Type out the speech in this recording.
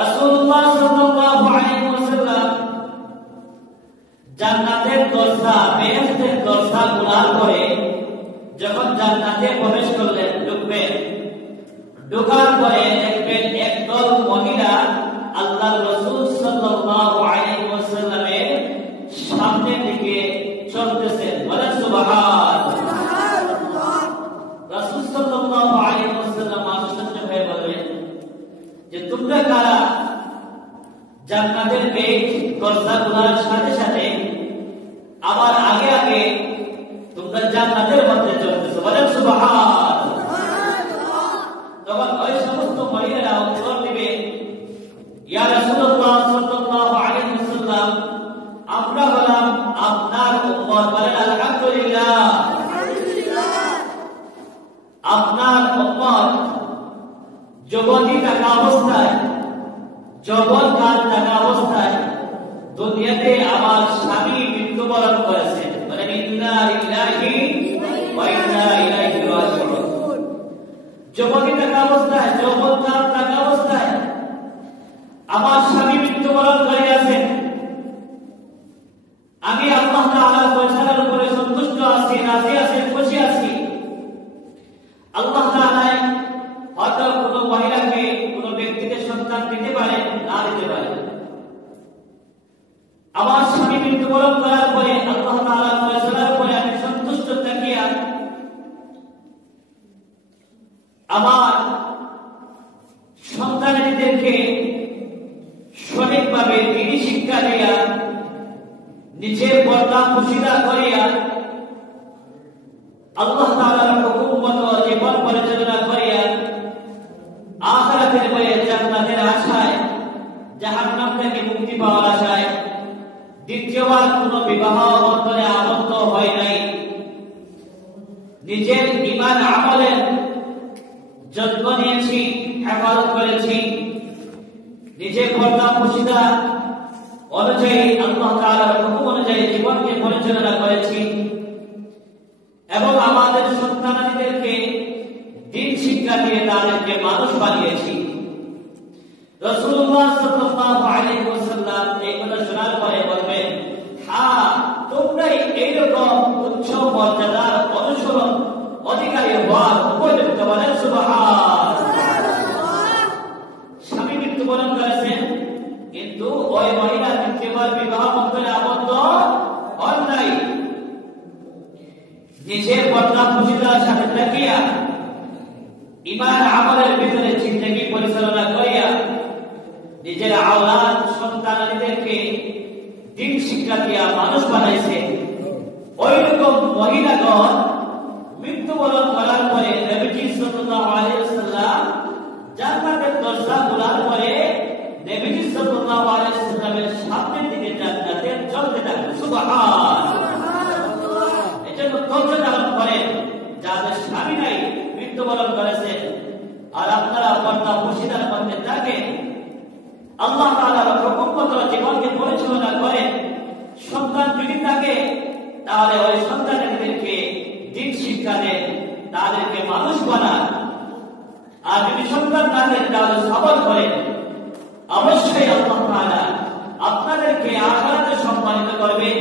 রাসূলুল্লাহ সাল্লাল্লাহু আলাইহি ওয়াসাল্লাম জান্নাতের দরজা বেহেশতের দরজা খোলার পরে যখন জান্নাতে প্রবেশ করলেন, ঢোকার পরে দেখবেন একদল মহিলা আল্লাহর রাসূল সাল্লাল্লাহু আলাইহি ওয়াসাল্লামের সামনের দিকে চলতেছেন। বলেন সুবহানাল্লাহ। রাসূল সাল্লাল্লাহু আলাইহি ওয়াসাল্লাম আশ্চর্য হয়ে বললেন যে তোমরা কারা জান্নাতের গেট দরজা খোলার সাথে সাথে আবার আগে আগে তোমরা জান্নাতের মধ্যে চলতেছো? বলেন সুবহানাল্লাহ। তখন ওই সমস্ত মহিলারা উত্তর দিবে, ইয়া রাসূলুল্লাহ সাল্লাল্লাহু আলাইহি ওয়াসাল্লাম, আমরা হলাম আপনার উম্মত। বলেন আলহামদুলিল্লাহ। আপনার উম্মত যুবতী থাকা অবস্থায়, যৌবনকাল থাকা অবস্থায় দুনিয়াতে আমার স্বামী মৃত্যুবরণ করেছেন। বলেন ইন্না লিল্লাহি ওয়া ইন্না ইলাইহি রাজিউন। যুবতী থাকা অবস্থায়, যৌবনকাল থাকা অবস্থায় আমার স্বামী মৃত্যুবরণ করিয়াছেন। আমি আল্লাহ তাআলার ফয়সালার উপরে সন্তুষ্ট আছি, রাজি আছি, খুশি আছি। আল্লাহ তাআলা হয়তো কোনো মহিলাকে, কোনো ব্যক্তিকে সন্তান দিতে পারেন, না দিতে পারেন। আমার স্বামী মৃত্যুবরণ করার পরে আল্লাহ তাআলার ফয়সালার উপরে আমি সন্তুষ্ট থাকিয়া আমার সন্তানদেরকে সঠিকভাবে দ্বীনি শিক্ষা দিয়া, নিজের পর্দা মুশিদা করিয়া আল্লাহ তাআলার হুকুম মতো জীবন পরিচালনা করিয়া আখিরাতের বয়ে জান্নাতের আশায়, জাহান্নাম থেকে মুক্তি পাওয়ার আশায় দ্বিতীয়বার কোন বিবাহ বন্ধনে আবদ্ধ হয় নাই। নিজের ঈমান আমলের যত্ন নিয়েছি, হেফাজত করেছি, নিজের পর্দা মুশিদা অনুযায়ী, আল্লাহ তাআলার হুকুম অনুযায়ী জীবনকে পরিচালনা করেছি এবং আমাদের সন্তানদেরকে দ্বীন শিক্ষা দিয়ে তাদেরকে মানুষ বানিয়েছি। রাসূলুল্লাহ সাল্লাল্লাহু আলাইহি ওয়াসাল্লাম এই কথা শোনার পরে বলবেন, হ্যাঁ, তোমরাই এইরকম উচ্চ মর্যাদার অনুসরণ অধিকারী হওয়ার উপযুক্ত। বলেন সুবহানাল্লাহ। স্বামী মৃত্যুবরণ করেছেন, কিন্তু ওই মহিলা দ্বিতীয়বার বিবাহ বন্ধনে আবদ্ধ হন নাই। নিজের পর্দা মুশিদার সাথে থাকিয়া ঈমান আমলের ভিতরে জিন্দেগি পরিচালনা করিয়া নিজের আওলাদ সন্তানদেরকে দ্বীন শিক্ষা দিয়া মানুষ বানাইছে। ওইরকম মহিলাগণ মৃত্যুবরণ করার পরে নবীজি সাল্লাল্লাহু আলাইহি ওয়াসাল্লাম জান্নাতের দরজা খোলার পরে নবীজি সাল্লাল্লাহু আলাইহি ওয়াসাল্লামের সামনের দিকে জান্নাতে চলতে থাকেন। সুবহানাল্লাহ। এজন্য ধৈর্য ধারণ করেন যাদের স্বামী নাই, মৃত্যুবরণ করেছে, আর আপনারা পর্দা মুশিদার মধ্যে থাকেন, আল্লাহ তাআলার হুকুম মতো জীবনকে পরিচালনা করেন। সন্তান যদি থাকে তাহলে ওই সন্তানদেরকে দ্বীন শিক্ষা দেন, তাদেরকে মানুষ বানান। আর যদি সন্তান না দেন তাহলে সবর করেন। অবশ্যই আল্লাহ তাআলা আপনাদেরকে আখিরাতে সম্মানিত করবেন।